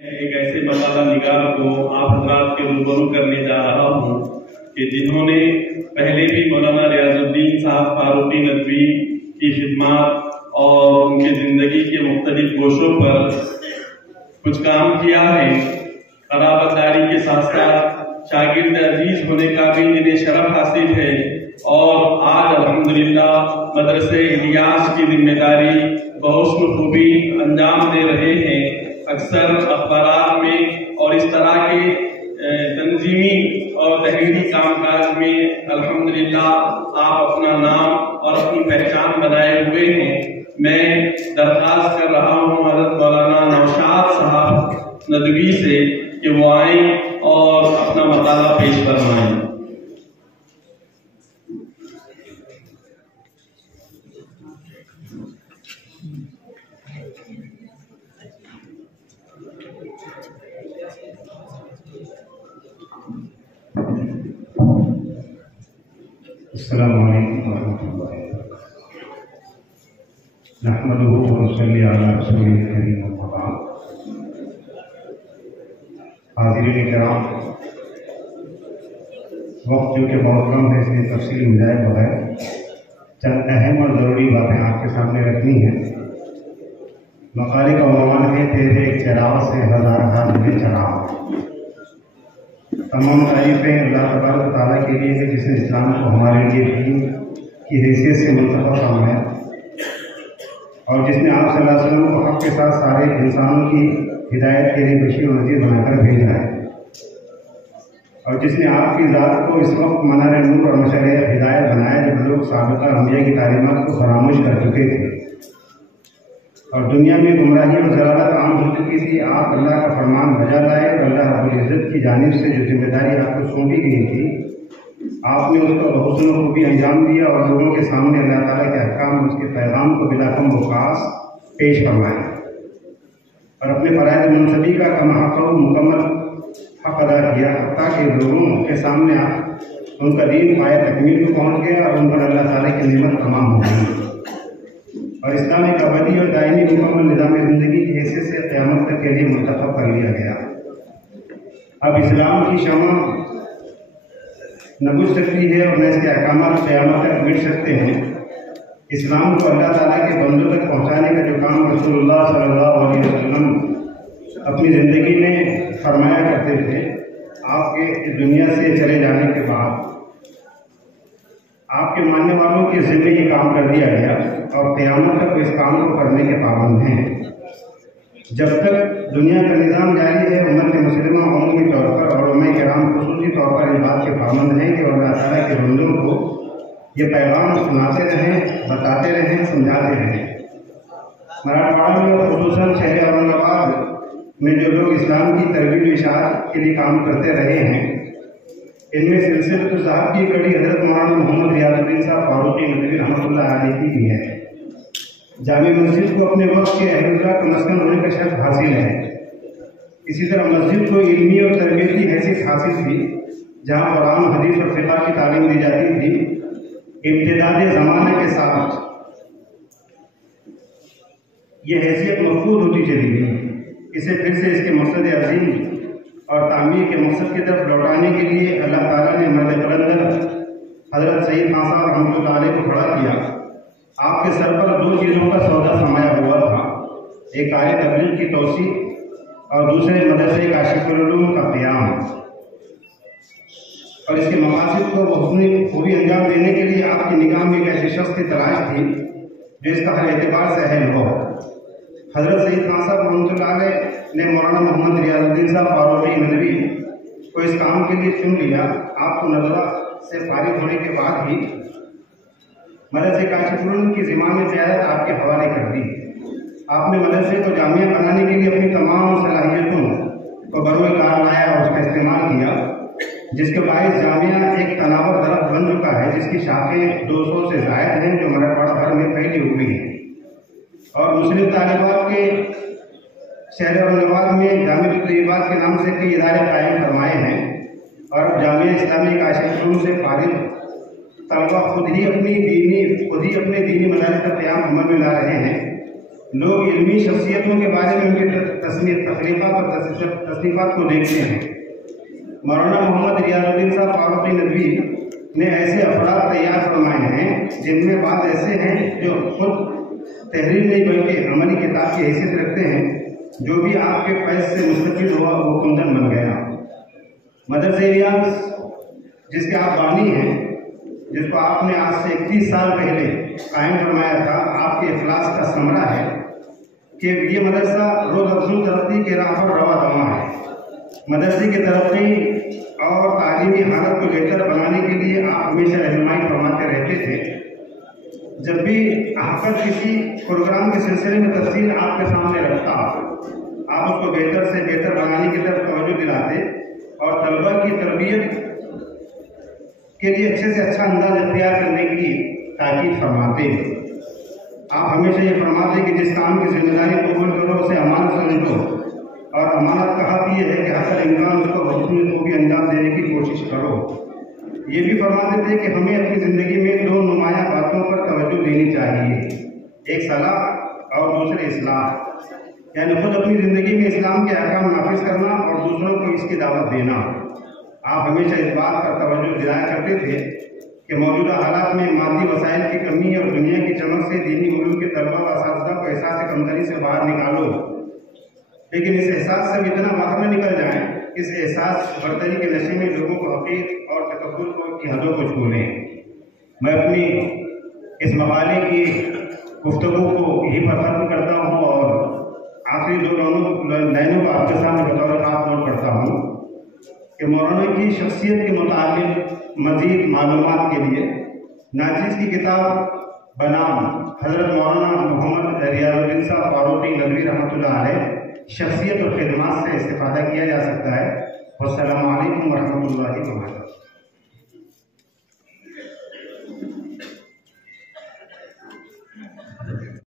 ایک ایسے مقالہ نگار کو آپ حضرات کے روبرو کرنے جا رہا ہوں کہ جنہوں نے پہلے بھی مولانا ریاض الدین صاحب فاروقی ندوی کی خدمات اور ان کی زندگی کے مختلف گوشوں پر کچھ کام کیا ہے، قرابت داری کے ساتھ ساتھ شاگرد عزیز ہونے کا بھی انہیں شرف حاصل ہے، اور آج الحمدللہ مدرسے الیاس کی ذمہ داری بحسن خوبی انجام دے رہے ہیں۔ اکثر اخبارات میں اور اس طرح کے تنظیمی اور تحریری کام کاج میں الحمدللہ آپ اپنا نام اور اپنی پہچان بنائے ہوئے ہیں۔ میں درخواست کر رہا ہوں حضرت مولانا نوشاد صاحب ندوی سے کہ وہ آئیں اور اپنا مقالہ پیش فرمائیں۔ السلام علیکم ورحمۃ اللہ وبرکاتہ۔ نحمدہ ونصلی علی رسولہ الکریم اما بعد۔ حاضرین کرام، وقت جو کہ بہت کم ہے، اس لیے تفصیل مجائے بغیر چند اہم اور ضروری باتیں آپ کے سامنے رکھنی ہیں۔ مقالے کا عنوان ہے تیرے ایک چراغ سے ہزار ملے چراغ۔ تمام تعریفیں اللہ تبارک تعالیٰ کے لیے ہے جس نے اسلام کو ہمارے لیے دین کی حیثیت سے منتخب فرمایا، اور جس نے آپ صلی اللہ علیہ وسلم کو حق کے ساتھ سارے انسانوں کی ہدایت کے لیے بشیر و نذیر بنا کر بھیجا ہے، اور جس نے آپ کی ذات کو اس وقت منار نور اور مشعل ہدایت بنایا جب لوگ سابقہ انبیاء کی تعلیمات کو فراموش کر چکے تھے اور دنیا میں گمراہی اور ضلالت عام ہو چکی تھی۔ آپ اللہ کا فرمان بجا لائے اور اللہ رب العزت کی جانب سے جو ذمہ داری آپ کو سونپی گئی تھی، آپ نے اس کو بحسن خوبی انجام دیا اور لوگوں کے سامنے اللہ تعالیٰ کے احکام اور اس کے پیغام کو بلا کم وقاص پیش فرمایا، اور اپنے فرائض منصبی کا کما حق و مکمل حق ادا کیا، تاکہ لوگوں کے سامنے ان کا دین پایہ تکمیل کو پہنچ گیا اور ان پر اللہ تعالیٰ کی نعمت تمام ہو گئی، اور اسلام ایک ابدی اور دائمی مکمل نظام زندگی کی حیثیت سے قیامت تک کے لیے منتخب کر لیا گیا۔ اب اسلام کی شمع نہ بجھ سکتی ہے اور نہ اس کے احکامات قیامت تک مٹ سکتے ہیں۔ اسلام کو اللہ تعالیٰ کے بندوں تک پہنچانے کا جو کام رسول اللہ صلی اللہ علیہ وسلم اپنی زندگی میں فرمایا کرتے تھے، آپ کے اس دنیا سے چلے جانے کے بعد آپ کے ماننے والوں کے ذمہ یہ کام کر دیا گیا، اور قیامت تک اس کام کو کرنے کے پابند ہیں۔ جب تک دنیا کا نظام جاری ہے، امت مسلمہ عمومی طور پر اور علماء کرام خصوصی طور پر اس بات کے پابند ہیں کہ اللہ تعالیٰ کے بندوں کو یہ پیغام سناتے رہیں، بتاتے رہیں، سمجھاتے رہیں۔ مراٹھواڑہ میں اور خصوصاً شہر اورنگ آباد میں جو لوگ اسلام کی ترویج و اشاعت کے لیے کام کرتے رہے ہیں، ان میں سلسلۃ الصحابہ کی کڑی حضرت مولانا محمد ریاض الدین صاحب فاروقی ندوی رحمۃ اللہ علیہ کی بھی ہے۔ جامع مسجد کو اپنے وقت کے اہل اللہ کا مسکن ہونے کا شرف حاصل ہے۔ اسی طرح مسجد کو علمی اور تربیتی حیثیت حاصل تھی، جہاں قرآن حدیث اور فقہ کی تعلیم دی جاتی تھی۔ امتداد زمانے کے ساتھ یہ حیثیت مفقود ہوتی چلی گئی۔ اسے پھر سے اس کے مقصد عظیم اور تعمیر کے مقصد کی طرف لوٹانے کے لیے اللہ تعالیٰ نے مرد قلندر حضرت سید خان صاحب رحمۃ اللہ علیہ کو کھڑا کیا۔ آپ کے سر پر دو چیزوں کا سودا سمایا ہوا تھا، ایک آیت تبلیغ کی توسیع اور دوسرے مدرسے کاشف العلوم کا قیام، اور اس کے مقاصد کو بحسن خوبی انجام دینے کے لیے آپ کی نگاہ میں ایک ایسے شخص کی تلاش تھی جو اس کا ہر اعتبار سے اہل ہو۔ حضرت سید خان صاحب رحمۃ اللہ علیہ نے مولانا محمد ریاض الدین صاحب فاروقی ندوی کو اس کام کے لیے چن لیا۔ آپ کو ندوہ سے فارغ ہونے کے بعد ہی مدرسے کاشف العلوم کی ذمہ میں قیادت آپ کے حوالے کر دی۔ آپ نے مدرسے کو جامعہ بنانے کے لیے اپنی تمام صلاحیتوں کو بروئے کار لایا اور اس کا استعمال کیا، جس کے باعث جامعہ ایک تناور درخت بن چکا ہے، جس کی شاخیں 200 سے زائد ہیں، جو مراٹھواڑہ بھر میں پھیلی ہوئی ہیں، اور مسلم طالبات کے شہر اورنگ آباد میں جامع الطیبات کے نام سے کئی ادارے قائم فرمائے ہیں، اور اب جامعہ اسلامی کاشف العلوم سے فارغ طلبہ خود ہی اپنے دینی مدارس کا قیام عمل میں لا رہے ہیں، لوگ علمی شخصیتوں کے بارے میں ان کے تخلیقات اور تصنیفات کو دیکھتے ہیں۔ مولانا محمد ریاض الدین صاحب فاروقی ندوی نے ایسے افراد تیار فرمائے ہیں جن میں بعض ایسے ہیں جو خود تحریر نہیں بلکہ عملی کتاب کی حیثیت رکھتے ہیں۔ جو بھی آپ کے فیض سے مستفید ہوا وہ کندن بن گیا۔ مدرسہ ریاض جس کے آپ بانی ہیں، جس کو آپ نے آج سے 31 سال پہلے قائم فرمایا تھا، آپ کے اخلاص کا ثمرہ ہے کہ یہ مدرسہ روز افزوں ترقی کے راہ پر رواں دواں ہے۔ مدرسے کی ترقی اور تعلیمی حالت کو بہتر بنانے کے لیے آپ ہمیشہ رہنمائی فرماتے رہتے تھے۔ جب بھی حافظ کسی پروگرام کے سلسلے میں تفصیل آپ کے سامنے رکھتا، آپ اس کو بہتر سے بہتر بنانے کی طرف توجہ دلاتے اور طلبہ کی تربیت کے لیے اچھے سے اچھا انداز اختیار کرنے کی تاکید فرماتے۔ آپ ہمیشہ یہ فرماتے کہ جس کام کی ذمہ داری قبول کرو اسے امانت سمجھو، اور امانت کا حق یہ ہے کہ حسب امکان اس کو بخوبی خوبی انجام دینے کی کوشش کرو۔ یہ بھی فرماتے تھے کہ ہمیں اپنی زندگی میں دو نمایاں باتوں پر توجہ دینی چاہیے، ایک صلاح اور دوسرے اصلاح، یعنی خود اپنی زندگی میں اسلام کے احکام نافذ کرنا اور دوسروں کو اس کی دعوت دینا۔ آپ ہمیشہ اس بات پر توجہ دلایا کرتے تھے کہ موجودہ حالات میں مادی وسائل کی کمی اور دنیا کی چمک سے دینی علوم کے طلبہ و اساتذہ کو احساس کمتری سے باہر نکالو، لیکن اس احساس سے اتنا باہر نہ نکل جائیں اس احساس برتری کے نشے میں لوگوں کو حقیق اور تکبر کی حدوں کو چھو لیں۔ میں اپنی اس مقالے کی گفتگو کو یہی پر ختم کرتا ہوں اور آخری دو لائنوں کو آپ کے سامنے بطور خاص نوٹ کرتا ہوں کہ مولانا کی شخصیت کے متعلق مزید معلومات کے لیے ناچیز کی کتاب بنام حضرت مولانا محمد ریاض الدین صاحب فاروقی ندوی رحمۃ اللہ علیہ شخصیت اور خدمات سے استفادہ کیا جا سکتا ہے۔ والسلام علیکم ورحمۃ اللہ وبرکاتہ۔